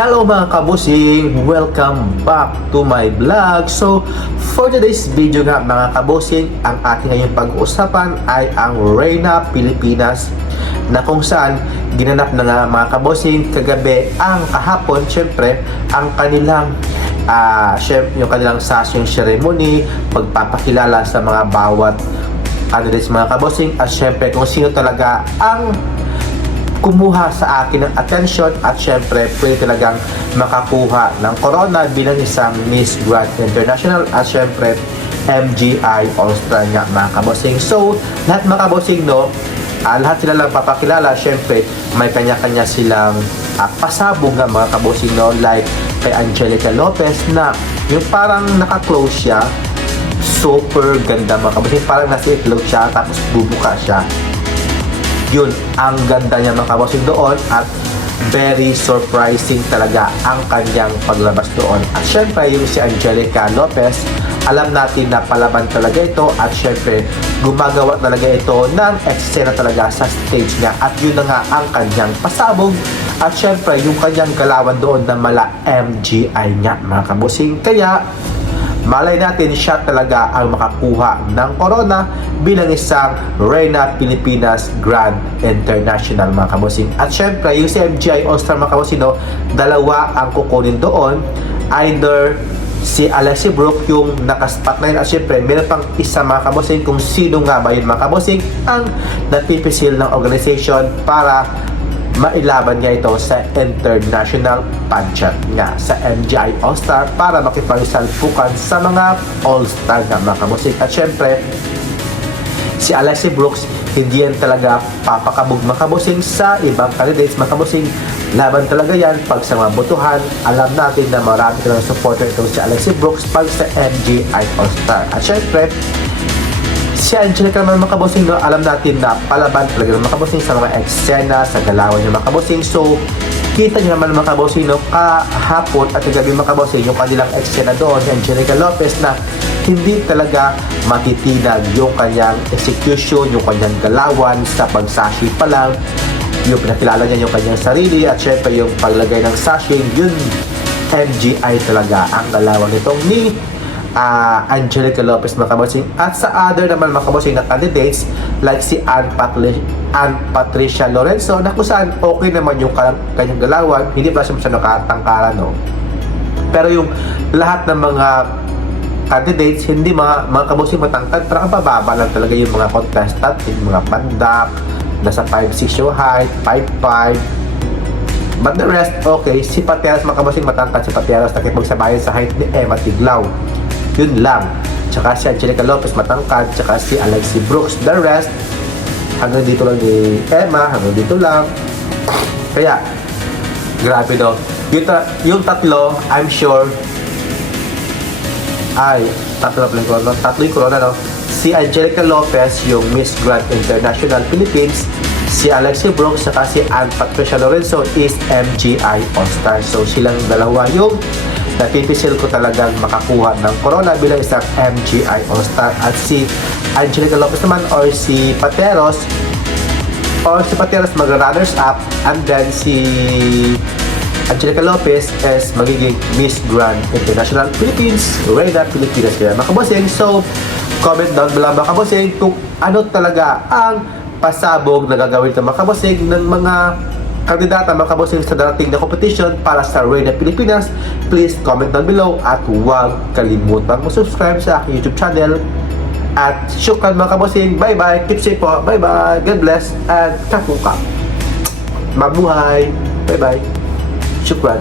Hello mga kabusing! Welcome back to my vlog. So, for today's video nga mga kabusing, ang ating ngayong pag-uusapan ay ang Reyna Pilipinas na kung saan ginanap na nga mga kabusing kagabi ang kahapon, syempre, ang kanilang yung kanilang sasyon ceremony, pagpapakilala sa mga bawat candidates mga kabusing at syempre kung sino talaga ang kumuha sa akin ng attention at syempre pwede talagang makakuha ng corona bilang isang Miss Grand International at syempre MGI All-Star nga mga kabosing. So lahat mga kabosing lahat sila lang papakilala, syempre may kanya-kanya silang pasabog nga mga kabosing like kay Angelica Lopez na yung parang naka-close siya, super ganda mga kabosing, parang nasa itlog siya tapos bubuka siya. Yun, ang ganda niya mga kabosing doon at very surprising talaga ang kanyang paglabas doon. At syempre, yung si Angelica Lopez, alam natin na palaban talaga ito at syempre, gumagawa talaga ito ng eksena talaga sa stage niya at yun na nga ang kanyang pasabog at syempre, yung kanyang galawan doon na mala MGI niya mga kabosing. Kaya, malay natin siya talaga ang makakuha ng corona bilang isang Reyna Pilipinas Grand International mga kabosing. At syempre, yung si MGI All-Star mga kabosing, dalawa ang kukunin doon. Either si Alexi Brooke yung nakaspotlight at syempre, meron pang isa mga kabosing kung sino nga ba yun mga kabosing ang napipisil ng organization para mailaban niya ito sa international pageant nga sa MGI All-Star para makipagsalpukan sa mga All-Star nga mga kabosing. At syempre, si Alexi Brooks hindi yan talaga papakabog mga kabosing sa ibang candidates mga kabosing. Laban talaga yan pag sa mga botohan. Alam natin na marami talagang supporter itong si Alexi Brooks pag sa MGI All-Star. At syempre, si Angelica naman mga kabosing, alam natin na palaban talaga ng mga kabosing sa mga eksena, sa galawan ng mga kabosing. So, kita nyo naman mga kabosing, kahapon at kagabi mga kabosing, yung kanilang eksena doon, si Angelica Lopez na hindi talaga matitinag yung kanyang execution, yung kanyang galawan sa pagsashi pa lang, yung pinakilala niya yung kanyang sarili at syempre yung paglagay ng sashing, yun MGI talaga ang galawan nitong ni Angelica Lopez mga kabosing. At sa other naman mga kabosing na candidates like si Ann Patricia Lorenzo na kung saan okay naman yung kanyang galawan, hindi pa siya nakatangkaran pero yung lahat ng mga candidates hindi mga kabosing matangkad, pero ang bababa lang talaga yung mga contestant, yung mga pandak nasa 5'6" yung height, 5'5", but the rest okay. Si Pateras mga kabosing matangkad, si Pateras nakipagsabayan sa height ni Emma Tiglao, yun lang. Tsaka si Angelica Lopez matangkad, tsaka si Alexi Brooks. The rest, hanggang dito lang ni Emma, hanggang dito lang. Kaya, grabe yung tatlo, I'm sure, tatlo yung corona, si Angelica Lopez, yung Miss Grand International Philippines, si Alexi Brooks, saka si Ann Patricia Lorenzo is MGI All-Star. So, silang dalawa yung napipisil ko talagang makakuha ng corona bilang isang MGI All-Star. At si Angelica Lopez naman or si Pateros mag-runners up, and then si Angelica Lopez is magiging Miss Grand International Philippines, Reyna Pilipinas kaya mga kabosing. So, comment down below mga kabosing kung ano talaga ang pasabog na gagawin ng mga kabosing ng mga kandidata mga kabosing sa darating na competition para sa Reyna Pilipinas. Please comment down below at huwag kalimutang mag-subscribe sa aking YouTube channel. At syukran mga kabosing, bye bye, keep safe po, bye bye, God bless, and kapuka, mabuhay, bye bye, syukran.